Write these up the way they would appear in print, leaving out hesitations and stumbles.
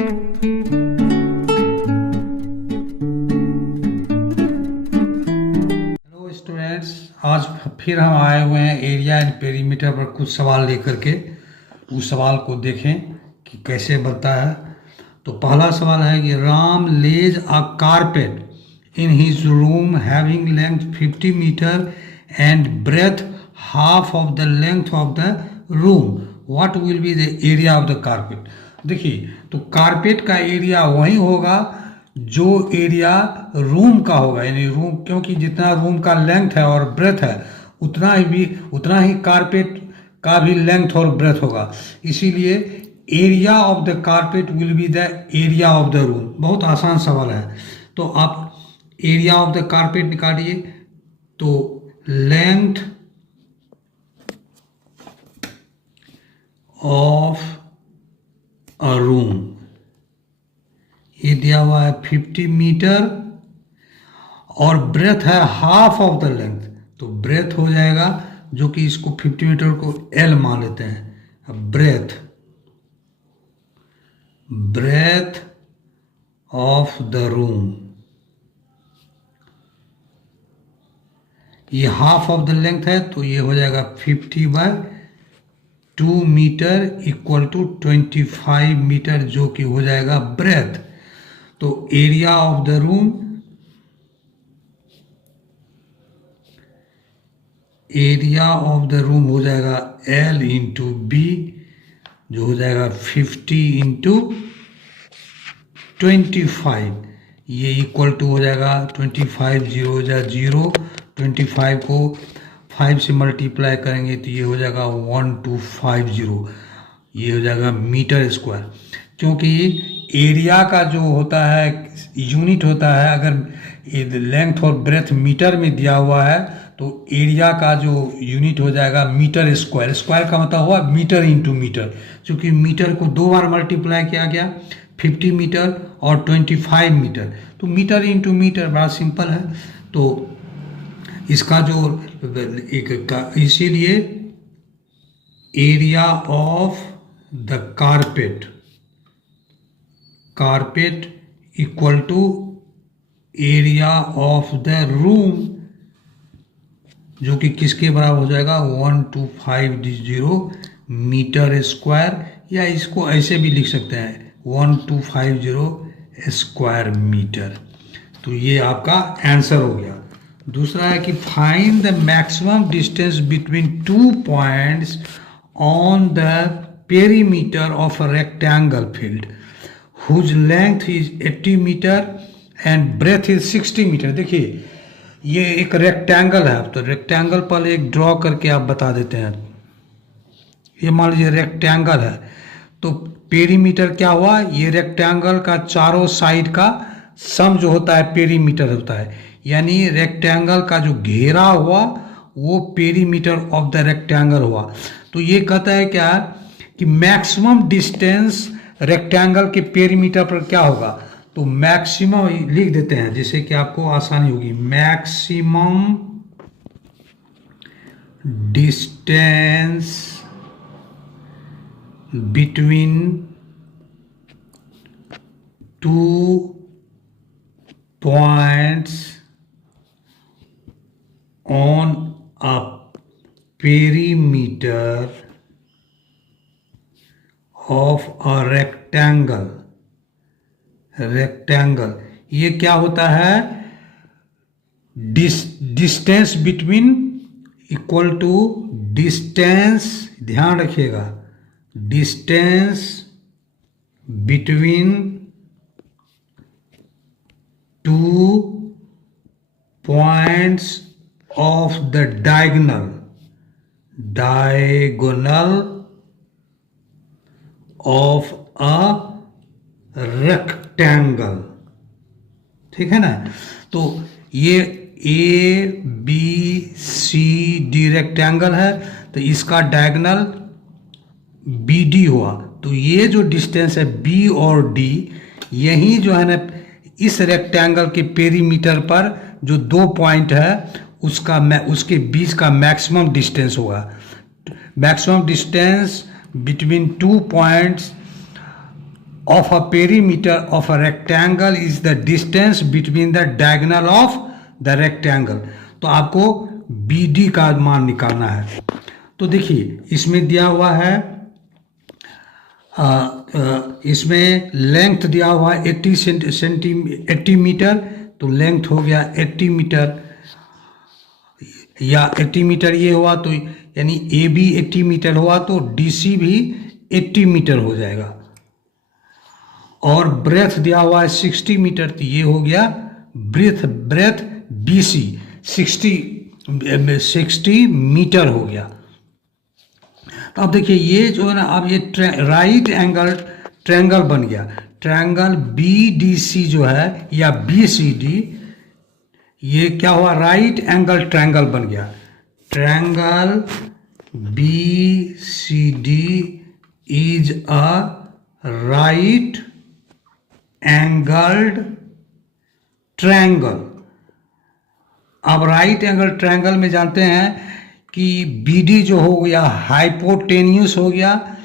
Hello students, आज फिर हम आए हुए हैं एरिया एंड पेरीमीटर पर कुछ सवाल लेकर के। उस सवाल को देखें कि कैसे बनता है। तो पहला सवाल है कि Ram lays a carpet in his room having length 50 metre and breadth half of the length of the room, what will be the area of the carpet. देखिए, तो कारपेट का एरिया वही होगा जो एरिया रूम का होगा, यानी रूम, क्योंकि जितना रूम का लेंथ है और ब्रेथ है उतना ही कारपेट का भी लेंथ और ब्रेथ होगा। इसीलिए area of the carpet will be the area of the room. बहुत आसान सवाल है। तो आप एरिया ऑफ द कारपेट निकालिए। तो लेंथ ऑफ अ रूम, ये दिया हुआ है 50 मीटर और ब्रेथ है हाफ ऑफ द लेंथ, तो ब्रेथ हो जाएगा, जो कि इसको 50 मीटर को L मान लेते हैं। अब ब्रेथ ऑफ द रूम, ये हाफ ऑफ द लेंथ है, तो ये हो जाएगा 50/2 मीटर इक्वल टू 25 मीटर, जो कि हो जाएगा ब्रेथ। तो एरिया ऑफ द रूम, हो जाएगा L इंटू बी, जो हो जाएगा 50 इंटू 25। ये इक्वल टू हो जाएगा 25, 0 जा 0, 25 को 5 से मल्टीप्लाई करेंगे तो ये हो जाएगा 1250, ये हो जाएगा मीटर स्क्वायर। क्योंकि एरिया का जो होता है यूनिट होता है, अगर लेंथ और ब्रेथ मीटर में दिया हुआ है तो एरिया का जो यूनिट हो जाएगा मीटर स्क्वायर। स्क्वायर का मतलब हुआ मीटर इंटू मीटर, क्योंकि मीटर को 2 बार मल्टीप्लाई किया गया, 50 मीटर और 25 मीटर, तो मीटर इंटू मीटर, बड़ा सिंपल है। तो इसका जो इसीलिए area of the carpet equal to area of the room, जो कि किसके बराबर हो जाएगा 1250 मीटर स्क्वायर, या इसको ऐसे भी लिख सकते हैं 1250 स्क्वायर मीटर। तो ये आपका आंसर हो गया। दूसरा है कि find the maximum distance between 2 points on the perimeter of a rectangle field whose length is 80 meter and breadth is 60 meter. देखिए, ये एक रेक्टेंगल है, तो रेक्टेंगल पर एक ड्रॉ करके आप बता देते हैं। ये मान लीजिए रेक्टेंगल है, तो पेरीमीटर क्या हुआ, ये रेक्टेंगल का चारों साइड का सम जो होता है पेरीमीटर होता है, यानी रेक्टेंगल का जो घेरा हुआ वो पेरीमीटर ऑफ द रेक्टेंगल हुआ। तो ये कहता है क्या कि मैक्सिमम डिस्टेंस रेक्टेंगल के पेरीमीटर पर क्या होगा, तो मैक्सिमम लिख देते हैं जिससे कि आपको आसानी होगी। Maximum distance between 2 points on a perimeter of a rectangle, ये क्या होता है, distance between equal to distance, ध्यान रखिएगा, distance between 2 points of the diagonal of a rectangle. ठीक है ना। तो ये ABCD रेक्टेंगल है, तो इसका डायगोनल BD हुआ, तो ये जो डिस्टेंस है B और D, यही जो है ना इस रेक्टेंगल के पेरीमीटर पर जो 2 पॉइंट है उसके बीच का मैक्सिमम डिस्टेंस होगा। Maximum distance between 2 points of a perimeter of a rectangle is the distance between the diagonal of the rectangle। तो आपको BD का मान निकालना है। तो देखिए इसमें दिया हुआ है इसमें लेंथ दिया हुआ है 80 मीटर, तो लेंथ हो गया 80 मीटर या 80 मीटर ये हुआ, तो यानी AB 80 मीटर हुआ तो DC भी 80 मीटर हो जाएगा। और ब्रेथ दिया हुआ है 60 मीटर, तो ये हो गया ब्रेथ BC 60 मीटर हो गया। तो अब देखिए ये जो है ना, अब ये राइट एंगल ट्रायंगल बन गया। ट्रायंगल BDC जो है या BCD, ये क्या हुआ, राइट एंगल ट्रायंगल बन गया। Triangle BCD is a right angled triangle. अब राइट एंगल ट्रायंगल में जानते हैं कि BD जो हो गया हाइपोटेन्यूस हो गया,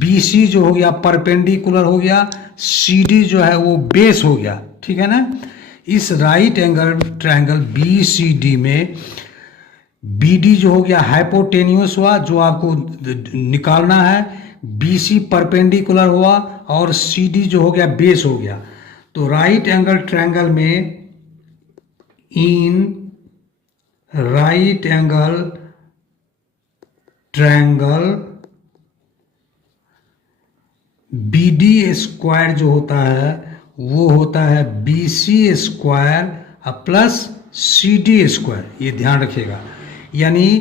BC जो हो गया परपेंडिकुलर हो गया, CD जो है वो बेस हो गया, ठीक है ना। इस राइट एंगल ट्रायंगल BCD में BD जो हो गया हाइपोटेन्यूस हुआ, जो आपको निकालना है, BC परपेंडिकुलर हुआ और CD जो हो गया बेस हो गया। तो राइट एंगल ट्रायंगल में in right angle triangle BD square जो होता है वो होता है BC square plus CD square, ये ध्यान रखिएगा। यानी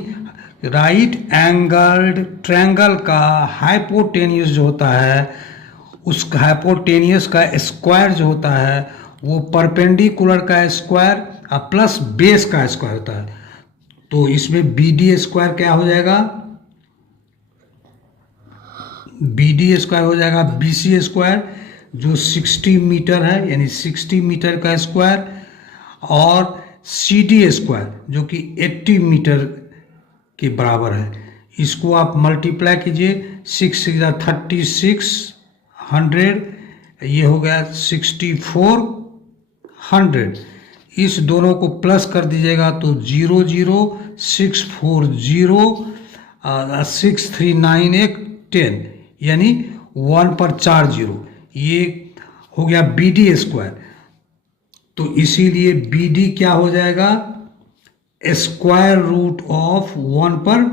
राइट एंगल्ड ट्रायंगल का हाइपोटेन्यूस जो होता है, उस हाइपोटेन्यूस का स्क्वायर जो होता है वो परपेंडिकुलर का स्क्वायर प्लस बेस का स्क्वायर होता है। तो इसमें BD स्क्वायर क्या हो जाएगा, BD स्क्वायर हो जाएगा BC स्क्वायर जो 60 मीटर है, यानी 60 मीटर का स्क्वायर, और CD स्क्वायर जो कि 80 मीटर के बराबर है। इसको आप मल्टीप्लाई कीजिए, 6 3600, ये हो गया 6400। इस दोनों को प्लस कर दीजिएगा तो 00640 6391 10, यानी 1 पर 4 0, ये हो गया BD स्क्वायर। तो इसीलिए BD क्या हो जाएगा, स्क्वायर रूट ऑफ 1 पर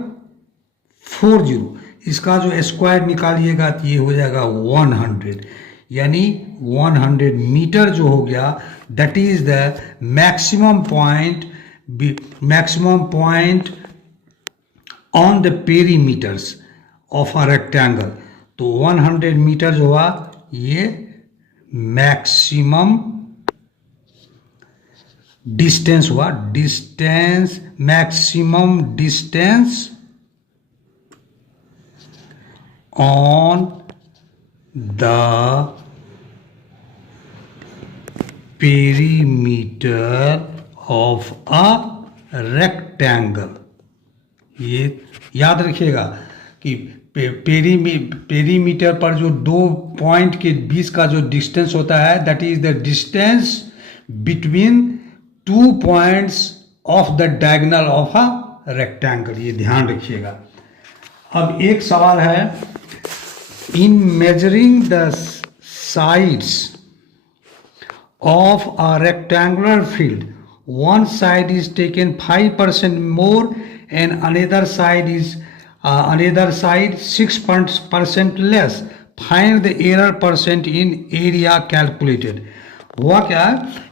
40। इसका जो स्क्वायर निकालिएगा तो ये हो जाएगा 100, यानी 100 मीटर जो हो गया, that is the maximum point on the perimeters of a rectangle. तो 100 मीटर जो हुआ ये मैक्सिमम डिस्टेंस हुआ, maximum distance on the perimeter of a rectangle. ये याद रखिएगा कि पेरीमीटर पर जो दो पॉइंट के बीच का जो डिस्टेंस होता है, that is the distance between 2 points of the diagonal of a rectangle. ये ध्यान रखिएगा। अब एक सवाल है, इन measuring the sides of a rectangular field, one side is taken 5% more and another side 6% less. Find the error percent in area calculated। हुआ क्या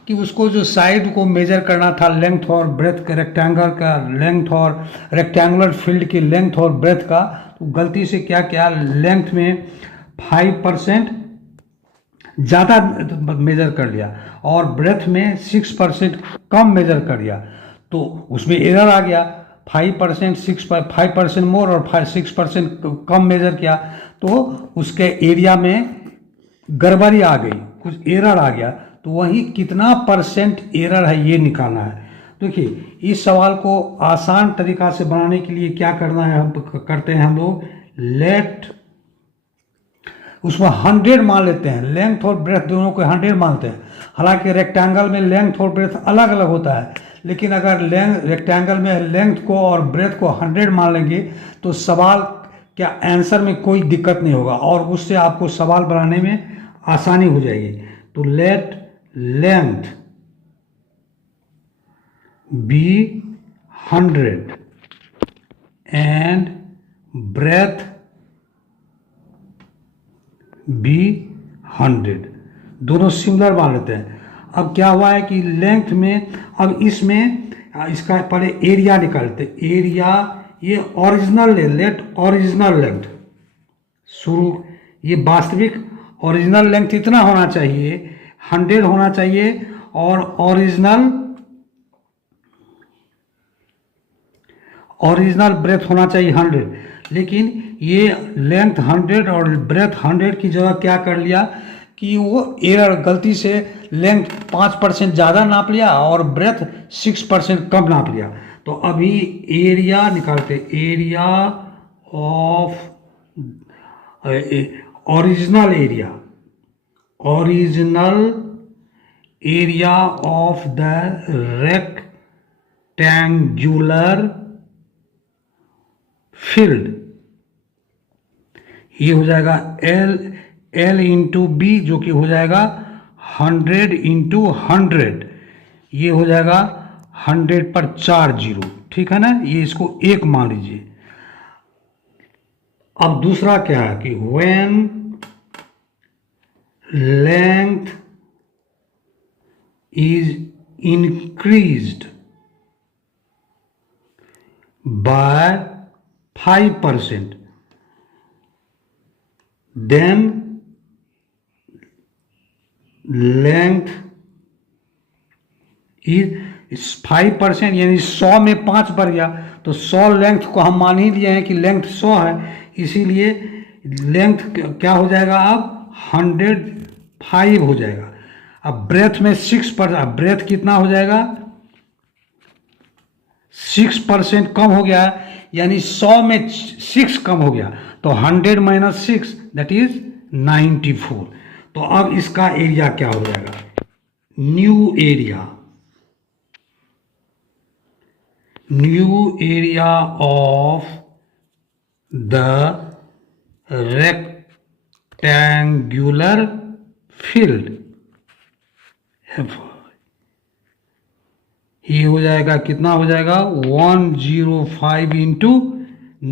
कि उसको जो साइड को मेजर करना था, लेंथ और ब्रेथ के रेक्टेंगल का लेंथ और रेक्टेंगुलर फील्ड की लेंथ और ब्रेथ का, तो गलती से क्या किया, लेंथ में 5% ज़्यादा मेजर कर लिया और ब्रेथ में 6% कम मेजर कर लिया, तो उसमें एरर आ गया। 5% मोर और 6% कम मेजर किया, तो उसके एरिया में गड़बड़ी आ गई, कुछ एरर आ गया। तो वही कितना परसेंट एरर है ये निकालना है। देखिए इस सवाल को आसान तरीका से बनाने के लिए क्या करना है, हम करते हैं हम लोग, लेट उसमें 100 मान लेते हैं, लेंथ और ब्रेथ दोनों को 100 मानते हैं। हालांकि रेक्टेंगल में लेंथ और ब्रेथ अलग अलग होता है, लेकिन अगर रेक्टेंगल में लेंथ को और ब्रेथ को 100 मान लेंगे तो सवाल क्या आंसर में कोई दिक्कत नहीं होगा और उससे आपको सवाल बनाने में आसानी हो जाएगी। तो let length be 100 and breadth be 100, दोनों सिमिलर मान लेते हैं। अब क्या हुआ है कि लेंथ में, अब इसमें इसका पहले एरिया निकालते, एरिया ये ओरिजिनल लेट ओरिजिनल लेंथ शुरू, ये वास्तविक ओरिजिनल लेंथ इतना होना चाहिए, 100 होना चाहिए, और ओरिजिनल ब्रेथ होना चाहिए 100, लेकिन ये लेंथ 100 और ब्रेथ 100 की जगह क्या कर लिया कि वो एरर गलती से लेंथ 5% ज़्यादा नाप लिया और ब्रेथ 6% कम नाप लिया। तो अभी एरिया निकालते, area of original area of the rectangular field, ये हो जाएगा L इंटू बी, जो कि हो जाएगा 100 इंटू 100, ये हो जाएगा 100 पर 4 जीरो, ठीक है ना, ये इसको 1 मान लीजिए। अब दूसरा क्या है कि when length is increased by 5%, then length is 5%, यानी 100 में 5 बढ़ गया, तो 100 लेंथ को हम मान ही लिए हैं कि लेंथ 100 है, इसीलिए लेंथ क्या हो जाएगा अब 105 हो जाएगा। अब ब्रेथ में 6%, ब्रेथ कितना हो जाएगा 6% कम हो गया, यानी 100 में 6 कम हो गया, तो 100 माइनस 6 दैट इज 94। तो अब इसका एरिया क्या हो जाएगा, new area of the rectangular field, ये हो जाएगा, कितना हो जाएगा 105 इंटू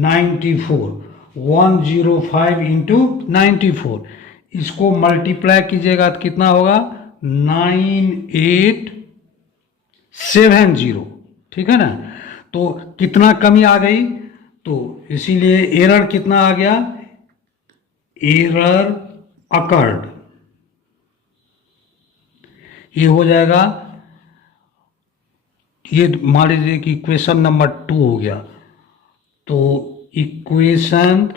94, 105 इंटू 94, इसको मल्टीप्लाई कीजिएगा तो कितना होगा 9870, ठीक है ना। तो कितना कमी आ गई, तो इसीलिए एरर कितना आ गया, एरर अकर्ड, ये हो जाएगा, ये मान लीजिए कि इक्वेशन नंबर 2 हो गया। तो इक्वेशन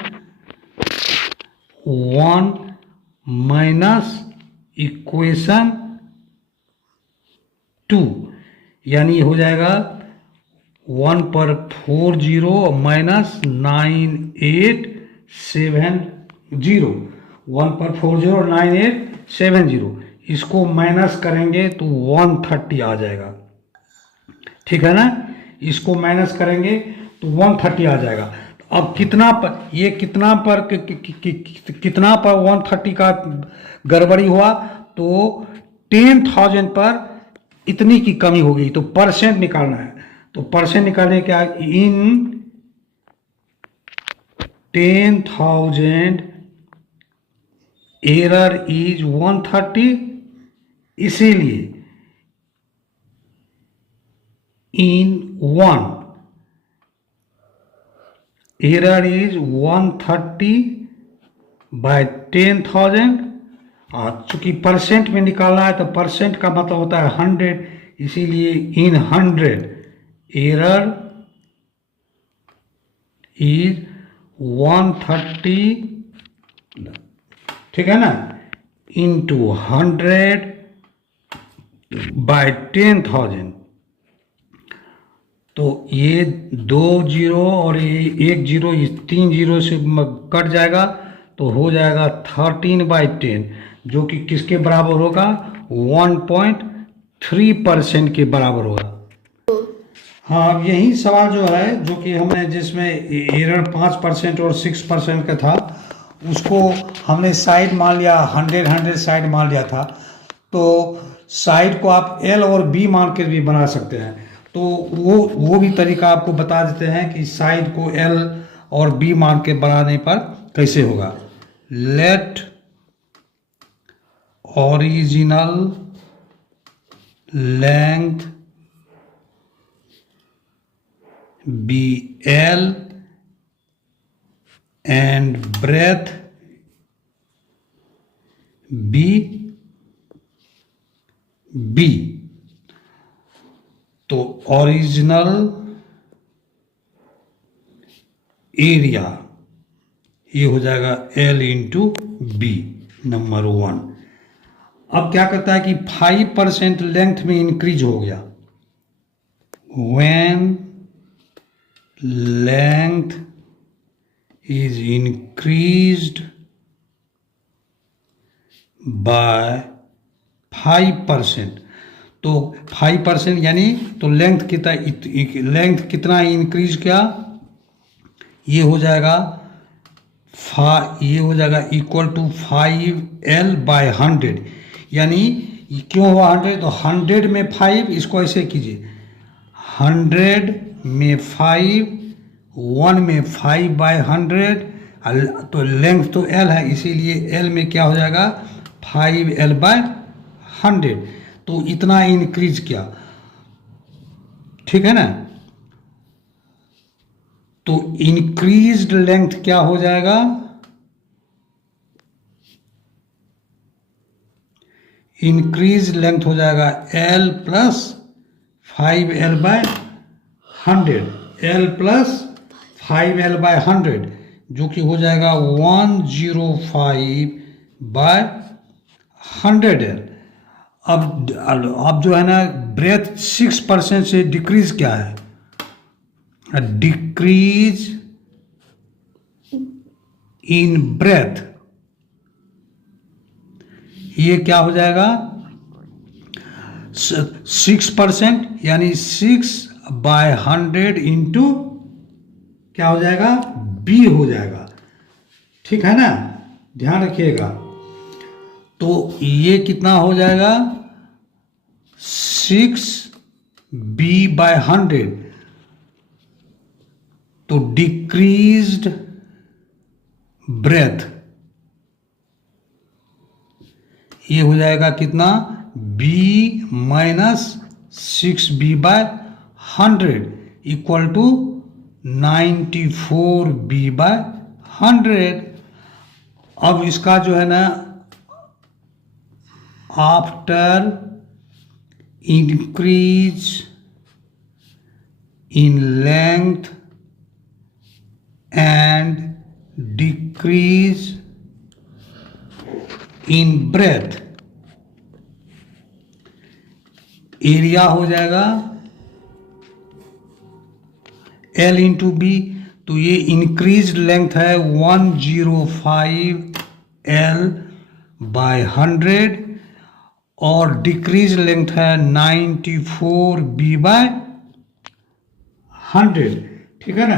1 माइनस इक्वेशन 2, यानी हो जाएगा 1 पर 40 माइनस 9870, 1 पर 40 और 9870, इसको माइनस करेंगे तो 130 आ जाएगा, ठीक है ना, इसको माइनस करेंगे तो 130 आ जाएगा। अब कितना पर, ये कितना पर कितना पर 130 का गड़बड़ी हुआ, तो 10,000 पर इतनी की कमी हो गई, तो परसेंट निकालना है। तो परसेंट निकालने क्या, इन 10,000 एरर इज 130, इसीलिए in 1 error is 130 by 10,000, और चूंकि परसेंट में निकालना है तो परसेंट का मतलब होता है 100, इसीलिए इन 100 एरर इज 130, ठीक है ना, इंटू 100 बाय 10,000। तो ये 2 जीरो और ये 1 जीरो, इस 3 जीरो से कट जाएगा, तो हो जाएगा 13/10, जो कि किसके बराबर होगा, 1.3% के बराबर होगा। हाँ, अब यही सवाल जो है, जो कि हमने जिसमें एरर 5% और 6% का था, उसको हमने साइड मान लिया, 100 साइड मान लिया था। तो साइड को आप एल और बी मान कर भी बना सकते हैं। तो वो भी तरीका आपको बता देते हैं कि साइड को एल और बी मान के बनाने पर कैसे होगा। Let original length be L and breadth be B. तो ओरिजिनल एरिया ये हो जाएगा L इंटू बी, नंबर 1। अब क्या करता है कि 5% लेंथ में इंक्रीज हो गया। When length is increased by 5%, तो 5% यानी तो लेंथ कितना इंक्रीज किया, ये हो जाएगा इक्वल टू 5L/100। यानी क्यों हुआ 100, तो 100 में 5, इसको ऐसे कीजिए, 100 में 5, 1 में 5/100, तो लेंथ तो L है, इसीलिए L में क्या हो जाएगा 5L/100। तो इतना इंक्रीज किया, ठीक है ना। तो इंक्रीज्ड लेंथ क्या हो जाएगा, इंक्रीज लेंथ हो जाएगा L plus 5L/100, L plus 5L/100, जो कि हो जाएगा 105/100L। अब जो है ना, ब्रेथ 6% से डिक्रीज क्या है, डिक्रीज इन ब्रेथ, ये क्या हो जाएगा 6%, यानी 6/100 इंटू क्या हो जाएगा, बी हो जाएगा, ठीक है ना, ध्यान रखिएगा। तो ये कितना हो जाएगा 6B/100, तो डिक्रीज्ड ब्रेथ ये हो जाएगा कितना, B minus 6B/100 equal to 94B/100। अब इसका जो है ना, after increase in length and decrease in breadth, area हो जाएगा L इंटू बी। तो ये इंक्रीज लेंथ है 105L/100 और डिक्रीज लेंथ है 94B/100, ठीक है ना।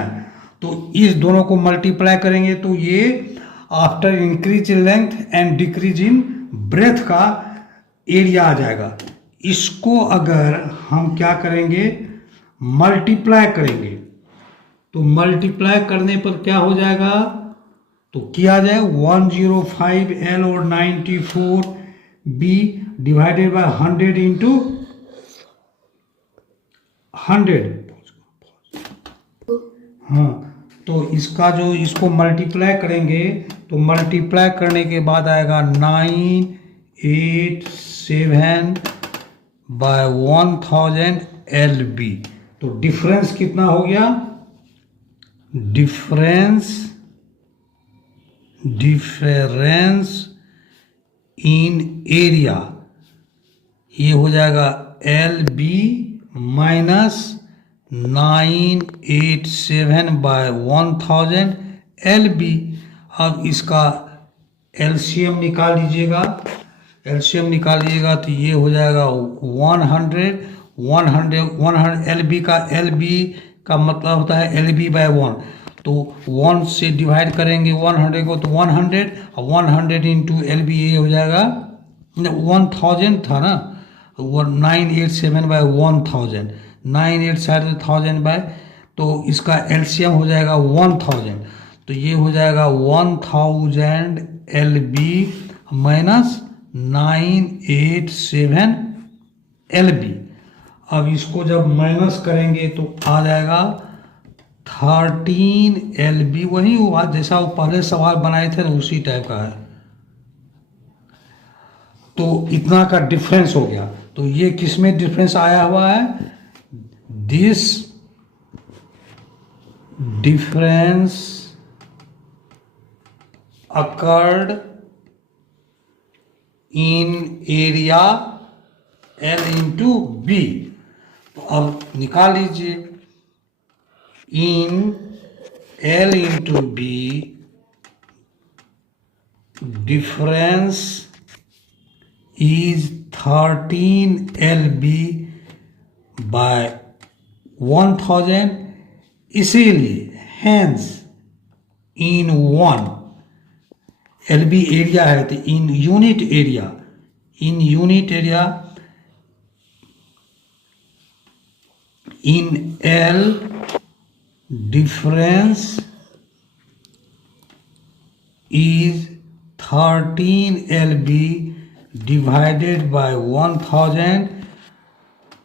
तो इस दोनों को मल्टीप्लाई करेंगे तो ये after increase in length and decrease in breadth का एरिया आ जाएगा। इसको अगर हम क्या करेंगे, मल्टीप्लाई करेंगे, तो मल्टीप्लाई करने पर क्या हो जाएगा, तो किया जाए 105L और 94B डिवाइडेड बाय 100 इंटू 100। हाँ, तो इसको मल्टीप्लाई करेंगे, तो मल्टीप्लाई करने के बाद आएगा 987/1000 LB। तो डिफरेंस कितना हो गया, डिफरेंस इन एरिया ये हो जाएगा LB माइनस 987/1000 LB। अब इसका एलसीएम निकाल लीजिएगा। एलसीएम निकालिएगा तो ये हो जाएगा 100 एलबी का मतलब होता है एलबी बाय 1, तो 1 से डिवाइड करेंगे 100 को तो 100, और 100 इंटू एलबी ये हो जाएगा 1000 था ना, 987 बाय 1000, 987,000 बाय, तो इसका एलसीएम हो जाएगा 1000, तो ये हो जाएगा 1000 एलबी माइनस 987 एलबी। अब इसको जब माइनस करेंगे तो आ जाएगा 13 एलबी, वही हुआ जैसा वो पहले सवाल बनाए थे ना उसी टाइप का है। तो इतना का डिफरेंस हो गया। तो ये किस में डिफरेंस आया हुआ है? This difference occurred in area L into B. तो अब निकाल लीजिए, in L into B difference is 13 LB by 1000, इसीलिए हैंस इन 1 LB एरिया है तो in unit area in L difference is 13 LB divided by 1000,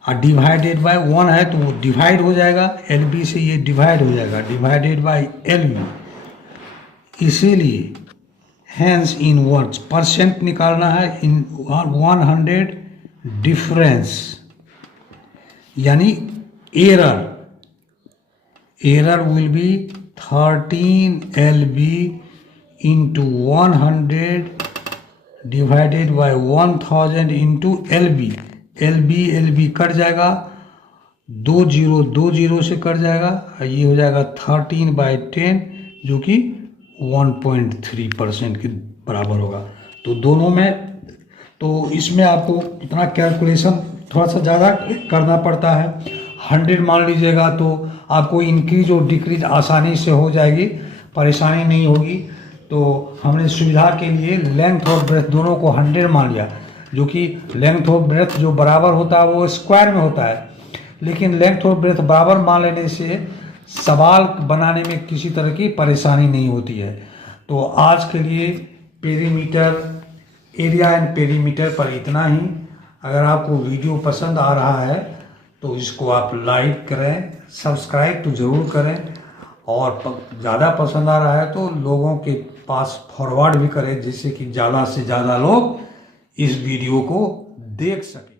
और डिवाइडेड बाय 1 है तो वो डिवाइड हो जाएगा, LB से ये डिवाइड हो जाएगा, डिवाइडेड बाय LB, इसीलिए हैंस इन वर्ड्स परसेंट निकालना है, इन 100 डिफरेंस यानी error will be 13 LB into 100 divided by 1000 into LB cut जाएगा, 20 से कट जाएगा, ये हो जाएगा 13/10 जो कि 1.3% के बराबर होगा। तो दोनों में, तो इसमें आपको इतना कैलकुलेशन थोड़ा सा ज़्यादा करना पड़ता है। 100 मान लीजिएगा तो आपको इंक्रीज और डिक्रीज आसानी से हो जाएगी, परेशानी नहीं होगी। तो हमने सुविधा के लिए लेंथ और ब्रेथ दोनों को 100 मान लिया, जो कि लेंथ और ब्रेथ जो बराबर होता है वो स्क्वायर में होता है, लेकिन लेंथ और ब्रेथ बराबर मान लेने से सवाल बनाने में किसी तरह की परेशानी नहीं होती है। तो आज के लिए पेरीमीटर, एरिया एंड पेरीमीटर पर इतना ही। अगर आपको वीडियो पसंद आ रहा है तो इसको आप लाइक करें, सब्सक्राइब तो ज़रूर करें, और ज़्यादा पसंद आ रहा है तो लोगों के पास फॉरवर्ड भी करें, जिससे कि ज़्यादा से ज़्यादा लोग इस वीडियो को देख सकें।